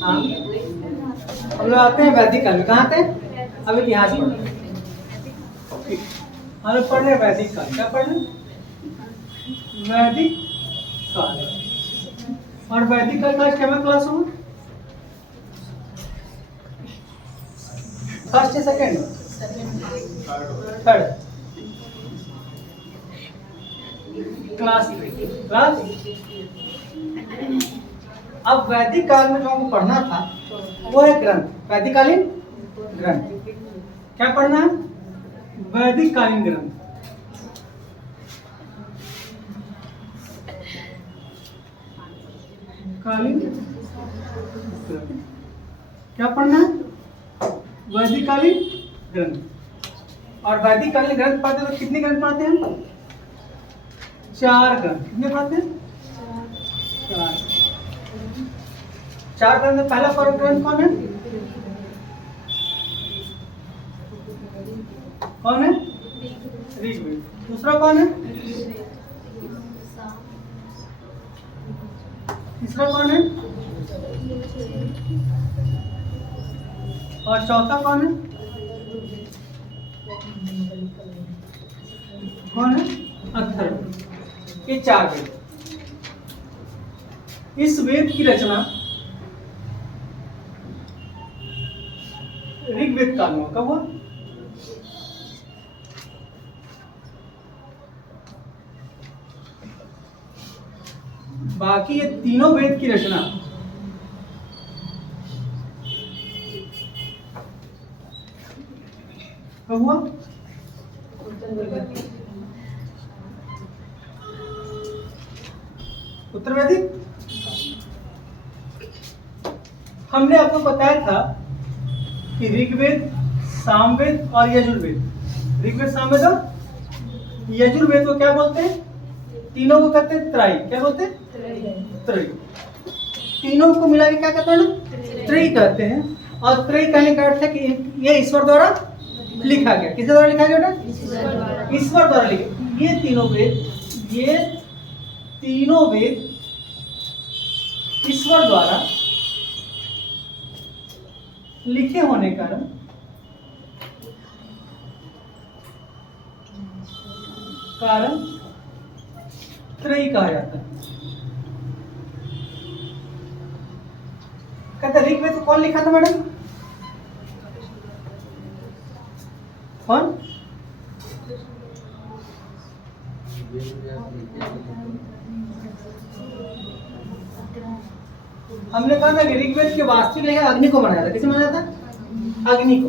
हाँ, हम लोग आते हैं वैदिक काल में। कहाँ आते हैं? अब इतिहास पढ़ रहे हैं। हम लोग पढ़ रहे हैं वैदिक काल। क्या पढ़ रहे हैं? वैदिक काल। और वैदिक काल का क्या क्लास होगा? फर्स्ट या सेकेंड? Third class. अब वैदिक काल में जो हमको पढ़ना था वो है ग्रंथ, वैदिकालीन ग्रंथ। क्या पढ़ना है? वैदिक कालीन ग्रंथ। कालीन ग्रंथ क्या पढ़ना है? वैदिक कालीन ग्रंथ। और वैदिक कालीन ग्रंथ पढ़ते तो कितने ग्रंथ पढ़ते हैं हम? 4 ग्रंथ। कितने पढ़ते हैं? 4 ग्रंथ में पहला ग्रंथ कौन है? कौन है? ऋग्वेद। दूसरा कौन है? तीसरा कौन है? और चौथा कौन है? कौन है? अथर्व। ये 4 वेद। इस वेद की रचना ऋग्वेद काल में कब हुआ? बाकी ये तीनों वेद की रचना कब हुआ? उत्तर वैदिक। हमने आपको बताया था कि ऋग्वेद, सामवेद और यजुर्वेद। ऋग्वेद, सामवेद और यजुर्वेद को क्या बोलते हैं? तीनों को कहते हैं त्रय। क्या बोलते हैं? त्रय। तीनों को मिला के क्या कहते हैं? त्रय कहते हैं। और त्रय कहने का अर्थ है कि ये ईश्वर द्वारा लिखा गया। किसके द्वारा लिखा गया बेटा? ईश्वर द्वारा लिखा। ये तीनों वेद ईश्वर द्वारा लिखे होने के कारण त्रयी कहा जाता है। कहते ऋग्वेद को कौन लिखा था मैडम? कौन? हमने कहा था कि ऋग्वेद के वास्तविक लेखक अग्नि को माना जाता है। किसे माना जाता है? अग्नि को।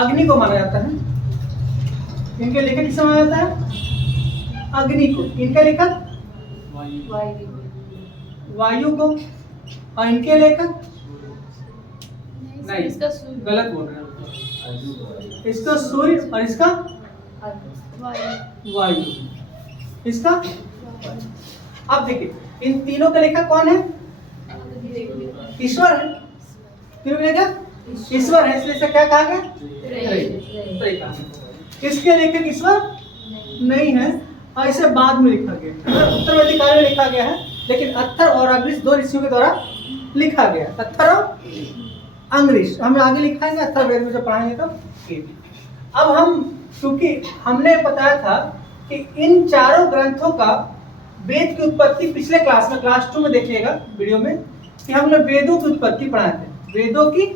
अग्नि को माना जाता है। इनके लेखक किसे माना जाता है? अग्नि को। इनके लेखक वायु को। और इनके लेखक नहीं, गलत बोल रहे हैं। इसका सूर्य और इसका वायु। इसका अब देखिए इन तीनों के लेखक कौन है? ईश्वर है। तीनों के लेखक ईश्वर है, इसलिए इसे क्या कहा गया? त्रय कहा गया। इसके लेखक ईश्वर नहीं है और इसे बाद में लिखा गया। उत्तर वैदिक काल में लिखा गया है, लेकिन अत्तर और अग्निश 2 ऋषियों के द्वारा लिखा गया। अत्तर और अंग्रिश हम आगे लिखाएंगे अत्तर वेद में जब पढ़ाएंगे तो। अब हम क्योंकि हमने बताया था कि इन चारों ग्रंथों का वेद की उत्पत्ति पिछले क्लास में, क्लास 2 में देखिएगा वीडियो में, कि हम लोग वेदों की उत्पत्ति पढ़ाए थे। वेदों की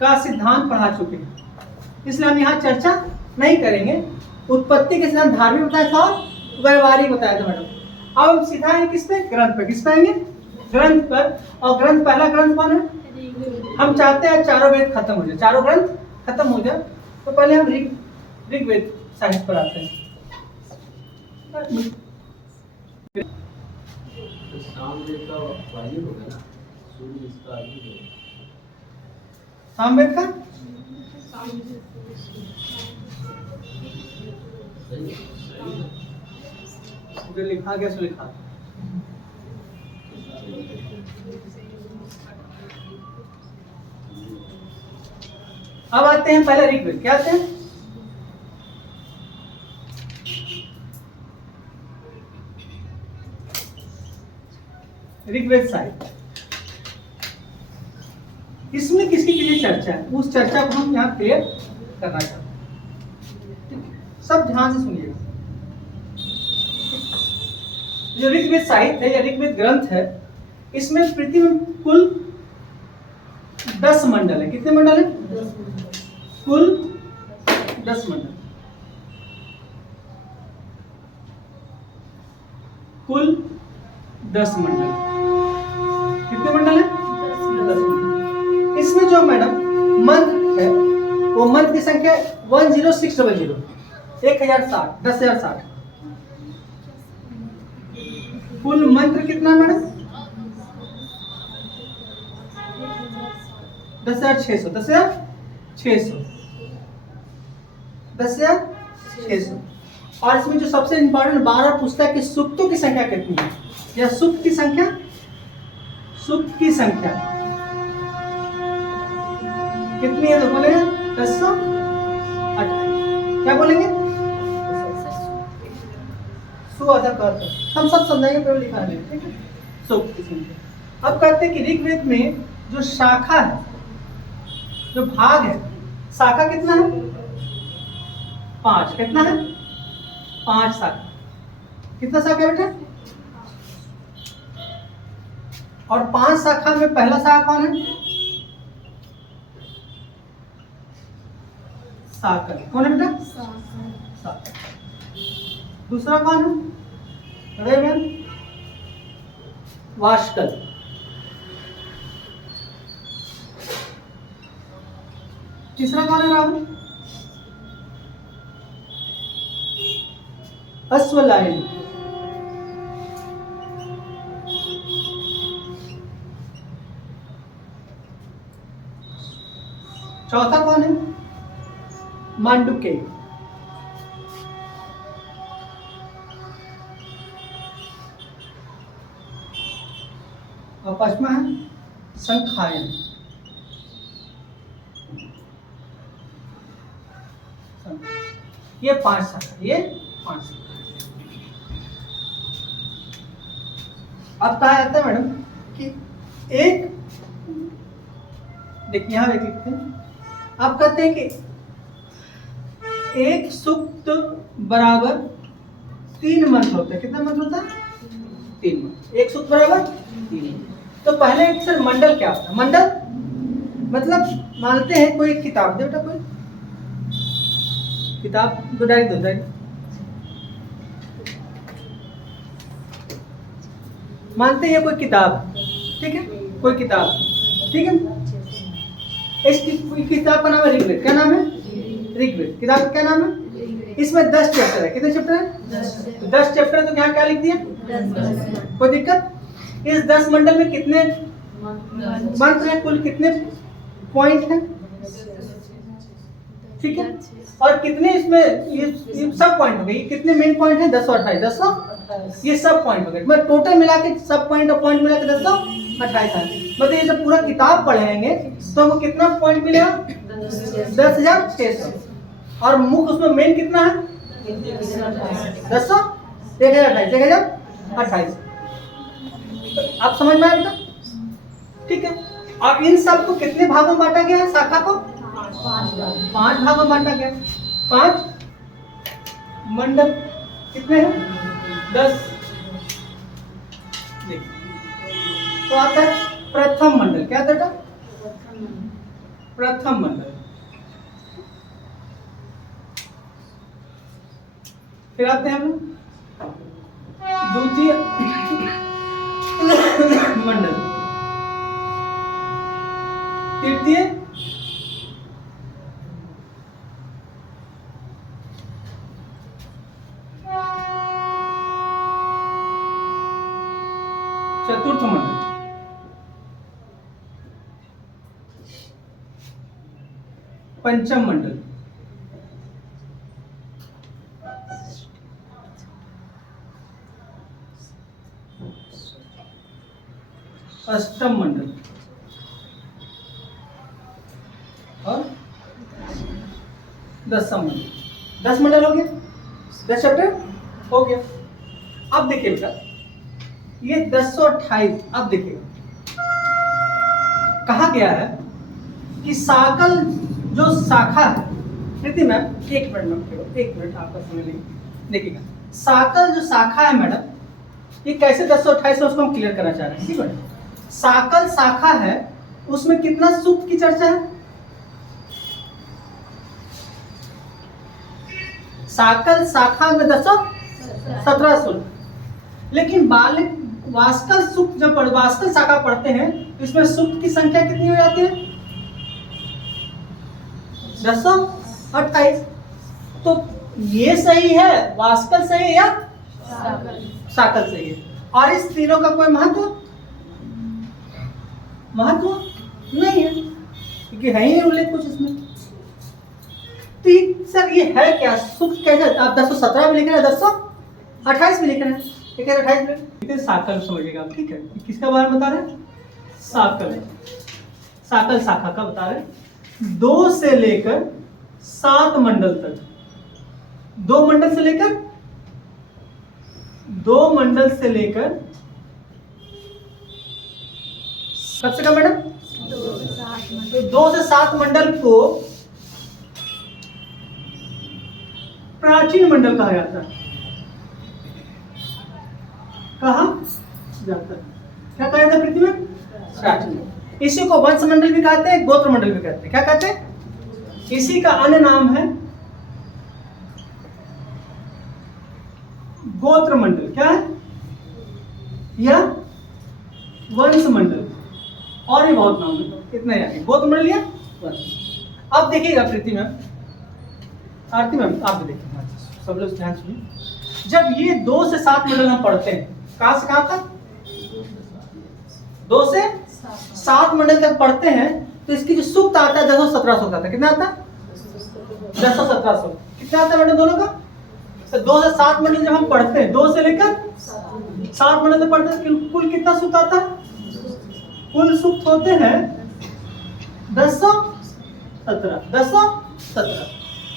का सिद्धांत पढ़ा चुके हैं, इसलिए हम यहाँ चर्चा नहीं करेंगे। उत्पत्ति के सिद्धांत धार्मिक बताया था और व्यवहारिक बताया था मैडम। अब हम सीधा आएंगे किस पे? ग्रंथ पे। किस पे आएंगे? ग्रंथ पर। और ग्रंथ, पहला ग्रंथ कौन है? हम चाहते हैं चारों वेद खत्म हो जाए, चारों ग्रंथ खत्म हो जाए, तो पहले हम ऋग्वेद साहित्य पर आते हैं। सामवेद का लिखा गया सो लिखा। अब आते हैं पहले ऋग्वेद। क्या आते हैं? ऋग्वेद साहित्य, इसमें किसकी किसी चर्चा है, उस चर्चा को हम यहाँ क्लियर करना चाहते हैं। सब ध्यान से सुनिएगा। जो ऋग्वेद साहित्य है या ऋग्वेद ग्रंथ है, इसमें पृथ्वी में कुल 10 मंडल है। कितने मंडल है? कुल 10 मंडल। कुल 10 मंडल। कितने मंडल है? 10 मंडल। इसमें जो मैडम मंत्र है वो मंत्र की संख्या 10600, 1060, 10,060। कुल मंत्र कितना मैडम? 10,600, 10,600, 10,600। और इसमें जो सबसे इंपॉर्टेंट 12 पुस्तक की सूक्तों की संख्या कितनी है, या सूक्त की संख्या, सूक्त की संख्या कितनी है? तो बोलेंगे 10,028। क्या बोलेंगे? हम सब समझाएंगे, पेपर लिखा है, ठीक है। सूक्त की संख्या। अब कहते हैं कि ऋग्वेद में जो शाखा है, जो भाग है, शाखा कितना है? 5। कितना है? 5 शाखा। कितना शाखा बेटा? और 5 शाखा में पहला शाखा कौन है? साकर। कौन है बेटा? साकर। दूसरा कौन है? रेवन, वाष्कल। तीसरा कौन है राहुल? अश्वलायन। चौथा कौन है? मांडुके। और पांचवा है संखायन। ये 5 शाखा, ये 5 शाखा। अब कहा जाता है मैडम कि एक, देखिए यहां लिखते हैं, आप कहते हैं कि एक सूक्त बराबर 3 मंत्र होते हैं। कितना मंत्र होता है? 3 मंत्र। एक सूक्त बराबर 3। तो पहले एक सर मंडल क्या होता है? मंडल मतलब मानते हैं कोई किताब दे बेटा, कोई किताब दो, डायरी दो, डायरी। मानते हैं कोई किताब, ठीक है, कोई किताब, ठीक है। इस किताब का नाम है ऋग्वेद। क्या नाम है? ऋग्वेद। किताब का क्या नाम है? इसमें 10 चैप्टर है। कितने चैप्टर है? 10 चैप्टर। तो यहाँ क्या लिख दिया? कोई दिक्कत? इस 10 मंडल में कितने मंत्र हैं? कुल कितने पॉइंट हैं? ठीक है। और कितने इसमें ये सब पॉइंट हो गए? कितने मेन पॉइंट हैं? 1028, 1028। ये सब पॉइंट हो गए। मैं टोटल मिला के सब पॉइंट और पॉइंट मिला के 1028 है। मतलब ये जब पूरा किताब पढ़ेंगे तो हमको कितना पॉइंट मिलेगा? 10,600। और मुख्य उसमें मेन कितना है? 1028। आप समझ में आया? ठीक है। और इन सब को कितने भागों में बांटा गया है? शाखा को 5 भागों में बांटा गया। 5 मंडल कितने हैं? 10। तो आता है प्रथम मंडल। क्या था? प्रथम मंडल। फिर आते हैं हम द्वितीय मंडल, तृतीय, चतुर्थ मंडल, पंचम मंडल, अष्टम मंडल और 10वां मंडल। 10 मंडल हो गया, 10 चैप्टर हो गया। अब देखिए बेटा, ये 1028। अब देखिए कहा गया है कि साकल जो शाखा है, प्रीति मैम एक मिनट आपका समय लेंगे। देखिएगा साकल जो शाखा है मैडम, ये कैसे 1028 है उसको हम क्लियर करना चाह रहे हैं। ठीक है, साकल शाखा है उसमें कितना सूक्त की चर्चा है? साकल शाखा में 17 सूक्त, लेकिन वास्कल सूक्त जब वास्कल शाखा पढ़ते हैं तो इसमें सूक्त की संख्या कितनी हो जाती है? 1028। तो ये सही है, वास्कल सही है या शाकल सही है? और इस तीनों का कोई महत्व नहीं है क्योंकि है ही उल्लेख कुछ इसमें। तो सर ये है क्या सूक्त? कैसे आप 1017 में लिख रहे हैं, 1028 में लिख रहे हैं, 28 में साकल समझिएगा आप। ठीक है, किसका बारे में बता रहे हैं? साकल शाखा का बता रहे हैं। 2 से लेकर 7 मंडल तक, 2 मंडल से लेकर सबसे कम मैडम 2 से 7 मंडल को प्राचीन मंडल कहा जाता है। कहा जाता है, क्या कहा जाता है पृथ्वी में? प्राचीन। इसी को वंश मंडल भी कहते हैं, गोत्र मंडल भी कहते हैं। क्या कहते हैं? इसी का अन्य नाम है गोत्र मंडल। क्या है? या वंश मंडल, और भी बहुत नाम है, इतना ही आगे गोत्र मंडल या वंश। अब देखिएगा प्रीति मैम, आरती मैम आप भी देखिए, सब लोग ध्यान सुनिए। जब ये 2 से 7 मंडल हम पढ़ते हैं, कहां से कहां तक? 2 से 7 मंडल तक पढ़ते हैं, तो इसकी जो सूक्त आता है 1017 सूक्त आता है। कितना आता है? 1017 सूक्त। कितना आता है मैडम दोनों का? तो 2 से 7 मंडल जब हम पढ़ते हैं, 2 से लेकर 7 मंडल तक पढ़ते हैं, कुल कितना सूक्त आता है? कुल सूक्त होते हैं 1017।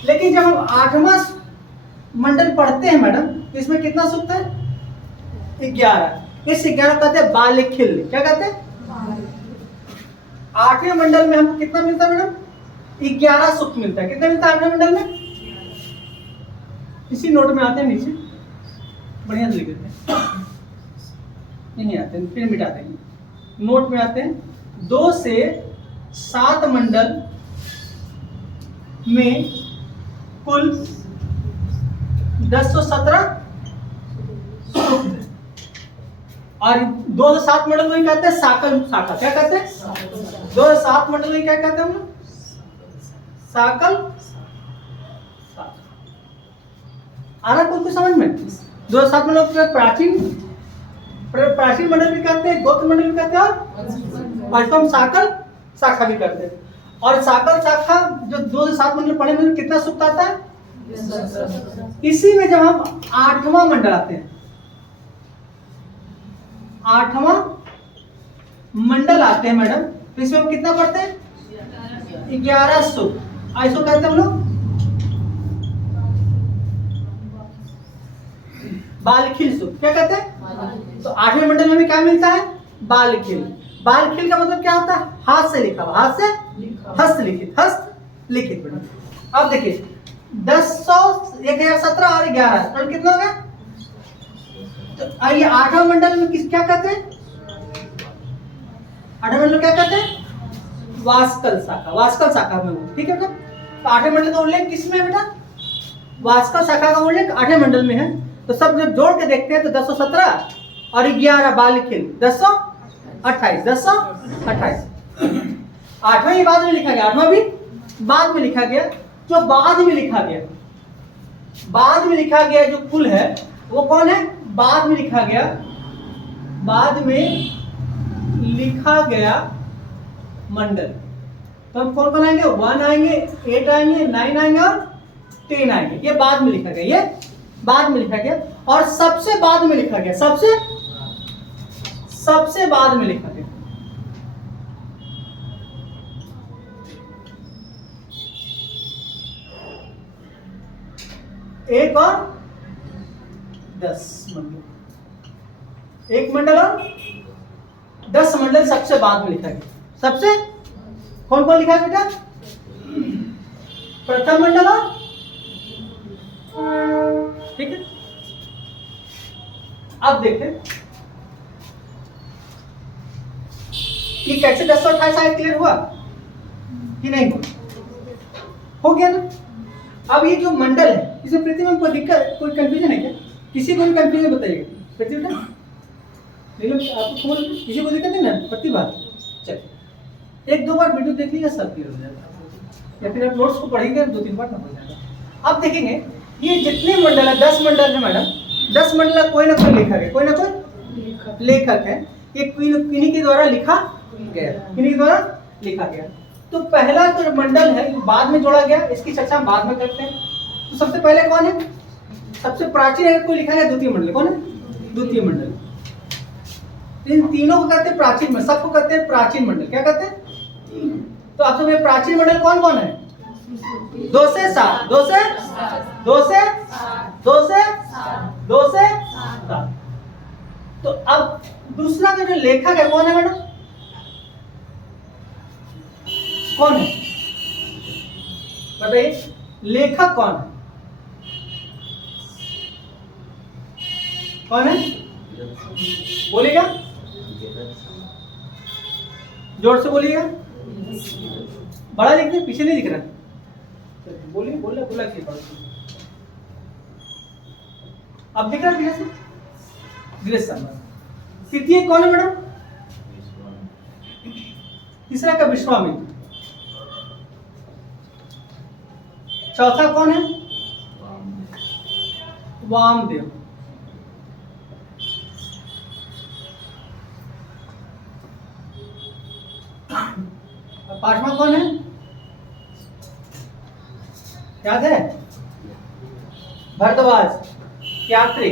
लेकिन जब हम 8वां मंडल पढ़ते हैं मैडम, इसमें कितना सूक्त है? 11। इस 11 कहते हैं बालिखिल। क्या कहते हैं? 8वें मंडल में हमको कितना मिलता है मैडम? 11 सूक्त मिलता है। कितना मिलता है 8वें मंडल में? इसी नोट में आते हैं, नीचे बढ़िया से लिख देते हैं, नहीं आते हैं फिर मिटा देंगे। नोट में आते हैं 2 से 7 मंडल में कुल 1017 सूक्त है। और 2 से 7 मंडल को ही कहते हैं साकल शाखा। क्या कहते हैं? 2 से 7 मंडल को ही क्या कहते हैं हम लोग? साकल शाखा। आ रहा कुछ समझ में? 2 से 7 मंडल को प्राचीन मंडल भी कहते हैं, गोत्र मंडल भी कहते हैं, और इसको हम साकल शाखा भी कहते हैं। और साकल शाखा जो 2 से 7 मंडल पढ़े में कितना सूक्त आता है? इसी में जब हम 8वां मंडल आते हैं, 8वां मंडल आते हैं मैडम, तो इसमें हम कितना पढ़ते हैं? 11 सूक्त। इसको कहते हैं हम लोग बालखिल सूक्त। क्या कहते हैं? तो 8वें मंडल में हमें क्या मिलता है? बालखिल। बालखिल का मतलब क्या होता है? हाथ से लिखा हुआ, हाथ से हस्तलिखित। अब देखिए 1017 और 11 तो कितना हो गया? तो आइए 8वां मंडल में क्या कहते हैं? 8वें मंडल क्या कहते हैं? वास्कल शाखा में। ठीक है बेटा, तो 8वें मंडल का उल्लेख किसमें है बेटा? वास्कल शाखा का उल्लेख 8वें मंडल में है। तो सब जब जोड़ के देखते हैं तो 1017 और 11 बालखिल 1028। 8वां ही बाद में लिखा गया, 8वां भी बाद में लिखा गया। जो बाद में लिखा गया जो कुल है वो कौन है? बाद में लिखा गया मंडल। तो हम कौन कौन आएंगे? 1 आएंगे, 8 आएंगे, 9 आएंगे और 10 आएंगे। ये बाद में लिखा गया, और सबसे बाद में लिखा गया, सबसे बाद में लिखा गया। एक और 10 मंडल, एक मंडल और 10 मंडल सबसे बाद में लिखा गया। सबसे कौन कौन लिखा है बेटा? प्रथम मंडल और, ठीक है। अब देखें कि कैसे 1028 आयत क्लियर हुआ कि नहीं हुआ? हो गया ना। अब ये जो मंडल है इसमें पृथ्वी में कोई दिक्कत, कोई कंफ्यूजन है क्या? किसी को भी कंफ्यूजन बताइएगा पृथ्वी बेटा, आपको समझ किसी को दिक्कत है ना? प्रतिभा चलिए एक दो बार वीडियो देख लीजिए सब क्लियर हो जाएगा, या फिर आप नोट्स को पढ़ेंगे 2-3 बार ना हो जाएगा। अब देखेंगे ये जितने मंडल है 10 मंडल है मैडम, 10 मंडल कोई ना कोई लेखक है, कोई ना कोई लेखक है। ये किन्हीं के द्वारा लिखा गया, किन्हीं के द्वारा लिखा गया। तो पहला जो मंडल है बाद में जोड़ा गया, इसकी चर्चा हम बाद में करते हैं। तो सबसे पहले कौन है? सबसे प्राचीन है कोई लिखा गया द्वितीय मंडल। कौन है? द्वितीय मंडल। इन तीनों को कहते हैं प्राचीन मंडल, सबको कहते हैं प्राचीन मंडल। क्या कहते हैं? तो आप सब प्राचीन मंडल कौन कौन है? 2 से 7, 2 से 7। तो अब दूसरा जो लेखक है कौन है मैडम? कौन है बताइए? लेखक कौन है? कौन है बोलिएगा, जोर से बोलिएगा। बड़ा लिख दे, पीछे नहीं दिख रहा। बोलिए, बोला कि अब दिख रहा है पीछे से? गृहस्थ संबंध। तृतीय कौन है मैडम? तीसरा का विश्वामित्र। चौथा कौन है? वामदेव। पांचवा कौन है? याद है? भरद्वाज। यात्री।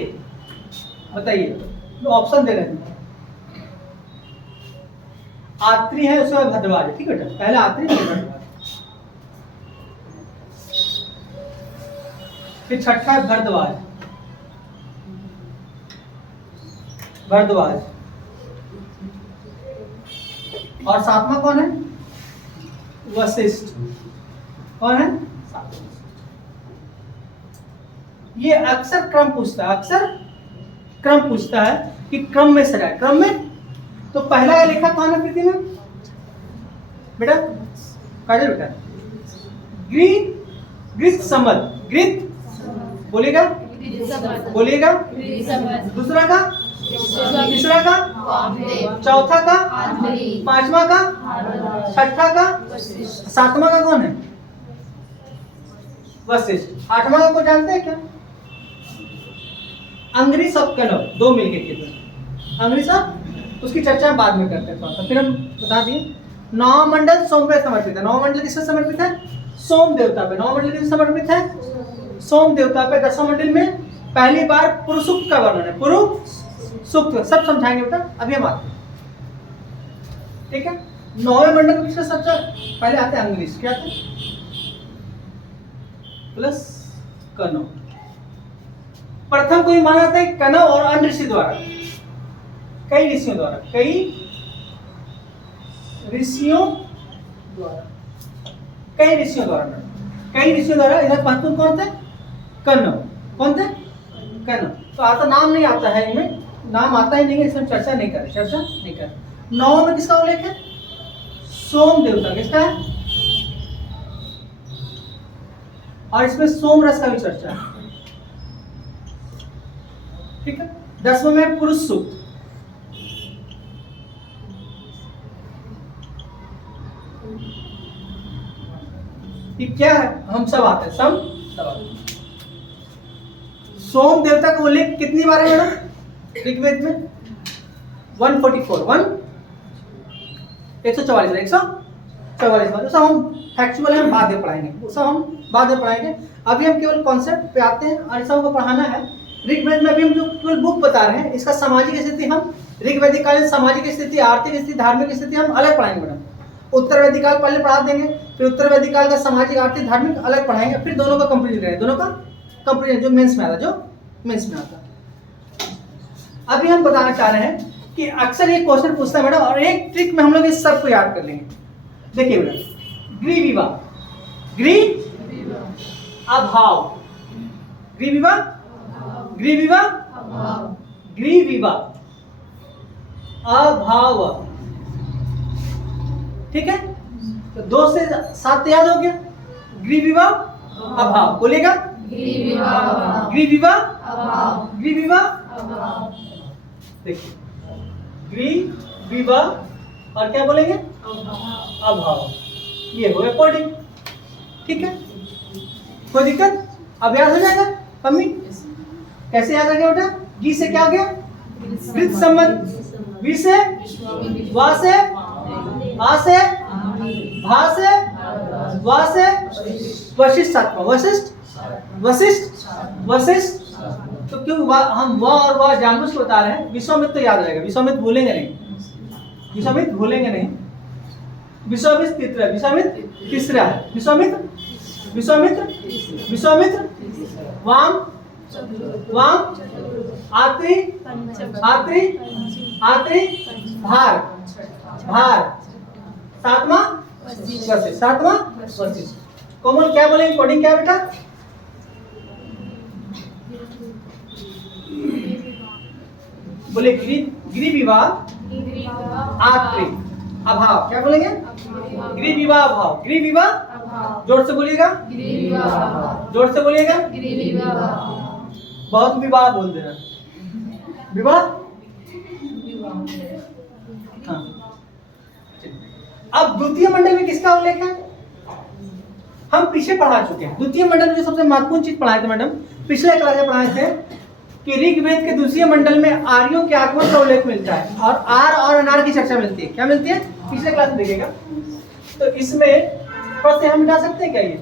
बताइए, तो ऑप्शन दे रहे हैं। आत्री है, उसके बाद भरद्वाज है। ठीक है बेटा, पहले आत्री फिर भरद्वाज, फिर छठा है भरद्वाज। और सातवां कौन है? वशिष्ठ। कौन है? ये अक्सर क्रम पूछता है, कि क्रम में सजाए, क्रम में। तो पहला लेखक कौन है पृथ्वी में बेटा? काजल बेटा, ग्रीक समद। ग्रीक बोलिएगा, दूसरा का, तीसरा का, चौथा का, पांचवा का, छठा का, सातवां का कौन है? वशिष्ठ। आठवां का को जानते हैं क्या? अंग्रेज सब कलो, 2 मिलके कितने अंग्रेज सब, उसकी चर्चा हम बाद में करते हैं। फिर हम बता दिए 9 मंडल सोम पे समर्पित है। 9 मंडल किससे समर्पित है? सोम देवता पे। 9 मंडल किससे समर्पित है? सोम देवता पे। 10वें मंडल में पहली बार पुरुष सूक्त का वर्णन है। पुरुष सूक्त सब समझाएंगे बेटा, अभी हम आते हैं। ठीक है, 9वें मंडल में किसका चर्चा? पहले आते हैं अंग्रेज। क्या आते हैं? प्लस कनौ। प्रथम को माना जाता है कनौ और अन्य ऋषि द्वारा, कई ऋषियों द्वारा, इधर महत्वपूर्ण कौन थे? कनौ। कौन थे? कनौ। तो आता नाम नहीं आता है, इनमें नाम आता ही नहीं है, इसमें चर्चा नहीं कर। 9 में किसका उल्लेख है? सोम देवता। किसका है? और इसमें सोम रस का भी चर्चा है। ठीक है। 10वें में पुरुष सूक्त। क्या है? हम सब आते हैं, सब आते हैं। सोम देवता का उल्लेख कितनी बार है मैडम ऋग्वेद में? 144 बार। सब हम फैक्चुअल हम बाद में पढ़ाएंगे, अभी हम केवल कॉन्सेप्ट पे आते हैं और सब को पढ़ाना है। ऋग्वेद में अभी हम जो केवल बुक बता रहे हैं, इसका सामाजिक स्थिति हम ऋग्वैदिक काल सामाजिक स्थिति, आर्थिक स्थिति, धार्मिक स्थिति हम अलग पढ़ाएंगे मैडम। उत्तर वैदिक काल पहले पढ़ा देंगे, फिर उत्तर वैदिक काल का सामाजिक, आर्थिक, धार्मिक अलग पढ़ाएंगे, फिर दोनों का कंपेरिजन करेंगे, जो मेंस में आता। अभी हम बताना चाह रहे हैं कि अक्सर ये क्वेश्चन पूछता है मैडम, और एक ट्रिक में हम लोग इस सब को याद कर लेंगे। देखिए मैडम, ग्रीविवा, ग्री अभाव, ग्रीविवा, ग्रीविवा, ग्रीविवा अभाव, ठीक है। तो 2 से 7 याद हो गया, ग्रीविवा अभाव, बोलेगा ग्रीविवा, ग्रीविवा, देखिए ग्रीविवा और क्या बोलेंगे, अभाव, ये हो गया कोडिंग, ठीक है। कोई दिक्कत? अब याद हो जाएगा मम्मी? कैसे याद रखेगा बेटा? गी से क्या हो गया, वृत्त संबंध, वी से वा से, आ से, भा से, वा से, वशिष्ठ सातवां, वशिष्ठ, वशिष्ठ, वशिष्ठ। तो क्यों हम वा और वा जानबूझ के बता रहे हैं? विश्वामित्र तो याद रहेगा, विश्वामित्र भूलेंगे नहीं, विश्वामित्र भूलेंगे नहीं। विश्वामित्र तीसरा, विश्वामित्र तीसरा है, विश्वामित्र, विश्वामित्र, विश्वामित्र, वाम, वाम, आत्री, आत्री, आत्री, भार, भार, सातवां वशिष्ठ, सातवां वशिष्ठ। कोमल क्या बोलेंगे, कोडिंग क्या बेटा? बोले ग्रीविवा आत्री अभाव, क्या बोलेंगे? ग्रीविवा अभाव, ग्रीविवा, जोर से बोलिएगा, जोर से बोलिएगा, बहुत विवाह बोल देना, विवाह। हाँ, अब द्वितीय मंडल में किसका उल्लेख है? हम पीछे पढ़ा चुके हैं। द्वितीय मंडल में जो सबसे महत्वपूर्ण चीज पढ़ाए थे मैडम, पिछले क्लास में पढ़ाए थे कि ऋग्वेद के द्वितीय मंडल में आर्यों के आगमन का उल्लेख मिलता है और आर और अनार की चर्चा मिलती है। क्या मिलती है? पिछले क्लास में देखिएगा। तो इसमें थोड़ा से हम मिटा सकते हैं क्या? ये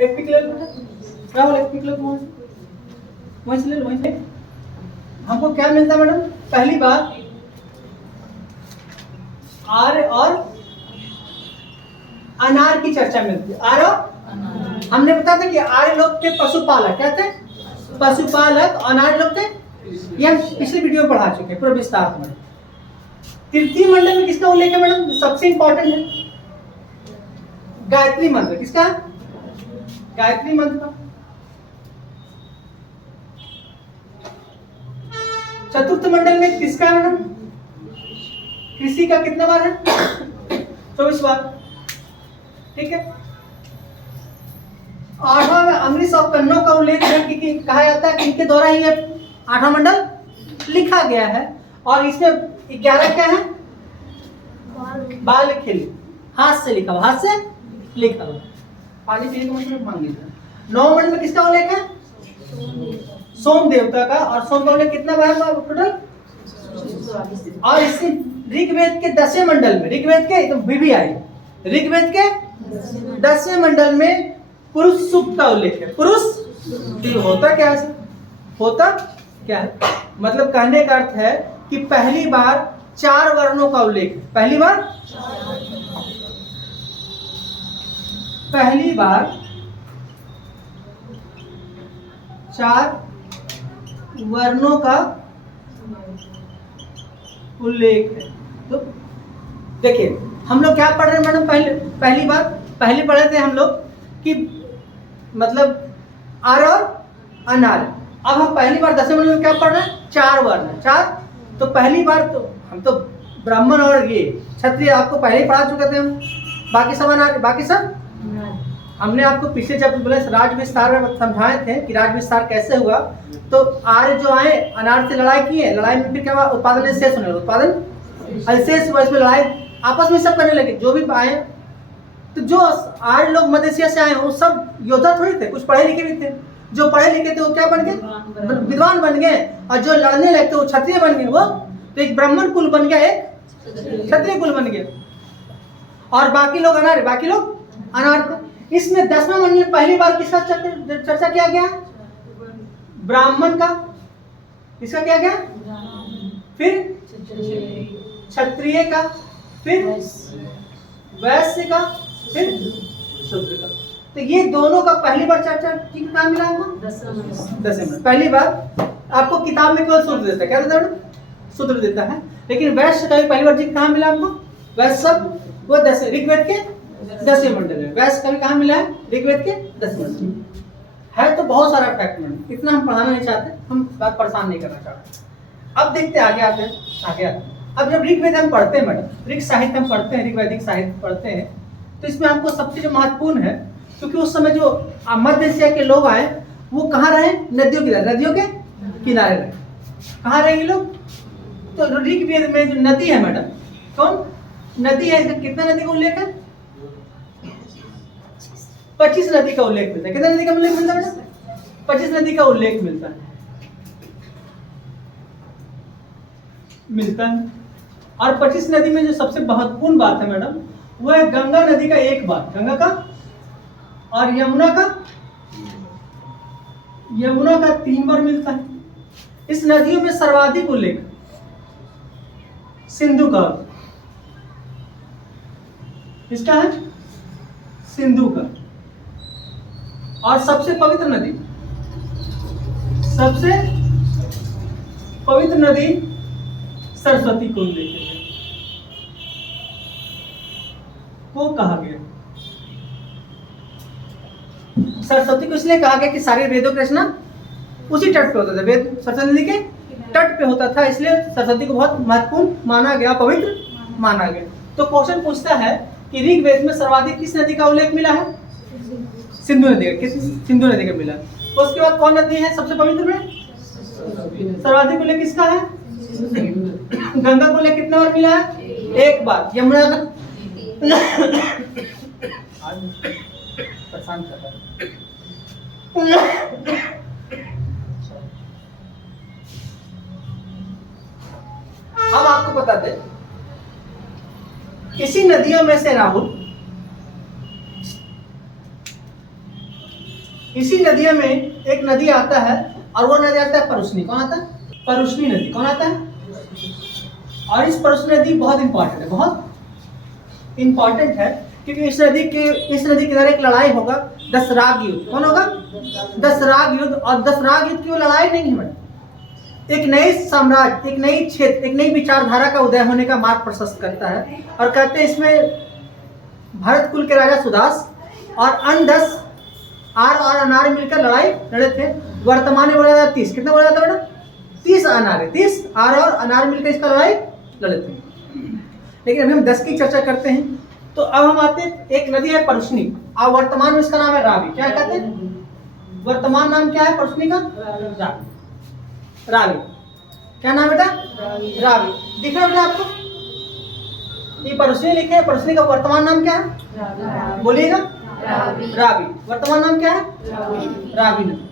एक पिक ले लो, क्या बोले, एक पिक लो, वहीं से ले लो, वहीं से। हमको क्या मिलता है मैडम? पहली बार आर्य और अनार की चर्चा मिलती है। आर्य और हमने बताया था कि आर्य लोग थे पशुपालक, क्या थे? पशुपालक। अनार्य लोग थे, ये हम पिछले वीडियो में पढ़ा चुके हैं पूरा विस्तार में। तृतीय मंडल में किसका उल्लेख है मैडम? सबसे इंपॉर्टेंट है गायत्री मंत्र। किसका? गायत्री मंत्र का। चतुर्थ मंडल में किसका है मैडम? कृषि का कितना बार है? 24 बार, ठीक है। आठवां में अंग्रेज और कन्नौ का उल्लेख है कि कहा जाता है कि इनके द्वारा ही ये 8वां मंडल लिखा गया है। और इसमें 11 क्या है? बाल खेल, हाथ से लिखा हुआ, हाथ से लिखा हुआ। पानी पीने का मतलब मांग लीजिए। 9 मंडल में किसका उल्लेख है? सोम देवता का। और सोम का उल्लेख कितना बार हुआ टोटल? और इसी ऋग्वेद के 10वें मंडल में, ऋग्वेद के तो भी आई, ऋग्वेद के 10वें मंडल में पुरुष सूक्त का उल्लेख है। पुरुष होता क्या है? होता क्या है? मतलब कहने का अर्थ है कि पहली बार 4 वर्णों का उल्लेख है। पहली बार, पहली बार 4 वर्णों का उल्लेख है। तो देखिए हम लोग क्या पढ़ रहे हैं मैडम? पहली बार पहले पढ़े थे हम लोग कि मतलब आर और अनार। अब हम पहली बार 10वें मंडल में क्या पढ़ रहे हैं? 4 वर्ण, 4। तो पहली बार तो हम तो ब्राह्मण और ये क्षत्रिय आपको पहले ही पढ़ा चुके थे हम। बाकी सब अनार, बाकी सब हमने आपको पिछले जब बोले राज विस्तार में समझाए थे कि राज विस्तार कैसे हुआ। तो आर्य जो आए अनार से लड़ाई किए, लड़ाई में फिर क्या हुआ? उत्पादन शेष होने लगा, उत्पादन शेष हुआ, इसमें लड़ाई आपस में सब करने लगे जो भी आए। तो जो आर्य लोग मध्य एशिया से आए वो सब योद्धा थोड़ी थे, कुछ पढ़े लिखे भी थे। जो पढ़े लिखे थे वो क्या बन गए? विद्वान बन गए। और जो लड़ने लगे थे वो क्षत्रिय बन गए। वो तो एक ब्राह्मण कुल बन गया, एक क्षत्रिय कुल बन गया। और बाकी लोग अनार्य, बाकी लोग अनार्य। इसमें 10वें मंडल में पहली बार किसका चर्चा किया गया? ब्राह्मण का। किसका किया गया? फिर क्षत्रिय का, फिर वैश्य का, फिर शूद्र का। तो ये दोनों का पहली बार चर्चा कितना मिला हमको? 10वें मंडल। पहली बार आपको किताब में केवल सूत्र देता है, क्या देता है? सूत्र देता है। लेकिन वैश्य कवि पहली बार जी कहाँ मिला आपको? वैश्य शब्द वो ऋग्वेद के 10वें मंडल में। वैश्य कवि कहाँ मिला है? ऋग्वेद के 10वें मंडल में। है तो बहुत सारा फैक्ट में, इतना हम पढ़ाना नहीं चाहते, हम बात परेशान नहीं करना चाहते। अब देखते आगे आते हैं। अब जब ऋग्वेद हम पढ़ते हैं मैडम, ऋग साहित्य हम पढ़ते हैं, ऋग्वैदिक साहित्य पढ़ते हैं, तो इसमें आपको सबसे जो महत्वपूर्ण है, क्योंकि उस समय जो मध्य एशिया के लोग आए वो कहाँ रहे? नदियों के किनारे रहे। कहाँ रहेंगे लोग? तो ऋग्वेद में जो नदी है मैडम, कौन नदी है? इसका कितना नदी का उल्लेख है? 25 नदी का उल्लेख मिलता है। कितना नदी का उल्लेख मिलता है मैडम? 25 नदी का उल्लेख मिलता है। और 25 नदी में जो सबसे महत्वपूर्ण बात है मैडम, वो है गंगा नदी का एक बार, गंगा का, और यमुना का 3 बार मिलता है। इस नदियों में सर्वाधिक उल्लेख सिंधु का, इसका है सिंधु का। और सबसे पवित्र नदी सरस्वती को उल्लेख को कहा गया। सरस्वती को इसलिए कहा गया कि सारे वेदों की रचना उसी तट पे होता था, वेद सरस्वती नदी के तट पे होता था, इसलिए सरस्वती को बहुत महत्वपूर्ण माना गया, पवित्र माना गया। तो क्वेश्चन पूछता है कि ऋग्वेद में सर्वाधिक किस नदी का उल्लेख मिला है? सिंधु नदी का। सिंधु नदी का मिला। तो उसके बाद कौन नदी है सबसे पवित्र में? सर्वाधिक उल्लेख किसका है? गंगा को उल्लेख कितना बार मिला है? 1 बार। यमुना का परेशान कर रहा है। हम आपको बता दें, इसी नदियों में से राहुल, इसी नदियों में एक नदी आता है, और वो नदी आता है परुष्णी। कौन आता है? परुष्णी नदी। कौन आता है? और इस परुष्णी नदी बहुत इंपॉर्टेंट है, बहुत इंपॉर्टेंट है, क्योंकि इस नदी के किनारे एक लड़ाई होगा, दशराग युद्ध। कौन होगा? दशराग युद्ध। और दशराग युद्ध की वो लड़ाई नहीं है, एक नए साम्राज्य, एक नई क्षेत्र, एक नई विचारधारा का उदय होने का मार्ग प्रशस्त करता है। और कहते हैं इसमें भरत कुल के राजा सुदास और अन्य 10 आर और अनार मिलकर लड़ाई लड़े थे। वर्तमान में बोला जाता 30। कितना बोला जाता है बेटा? 30 अनार, 30 आर और अनार मिलकर इसका लड़ाई लड़े थे। लेकिन अभी हम 10 की चर्चा करते हैं। तो अब हम आते हैं, एक नदी है परुष्णी, और वर्तमान में इसका नाम है रावी। क्या कहते हैं? वर्तमान नाम क्या है परुष्णी का? रावी। क्या नाम बेटा? रावी। दिख रहा है बेटा आपको? ये परुष्णी लिखे हैं। परुष्णी का वर्तमान नाम क्या है? बोलिएगा। रावी। वर्तमान नाम क्या है? रावी नदी।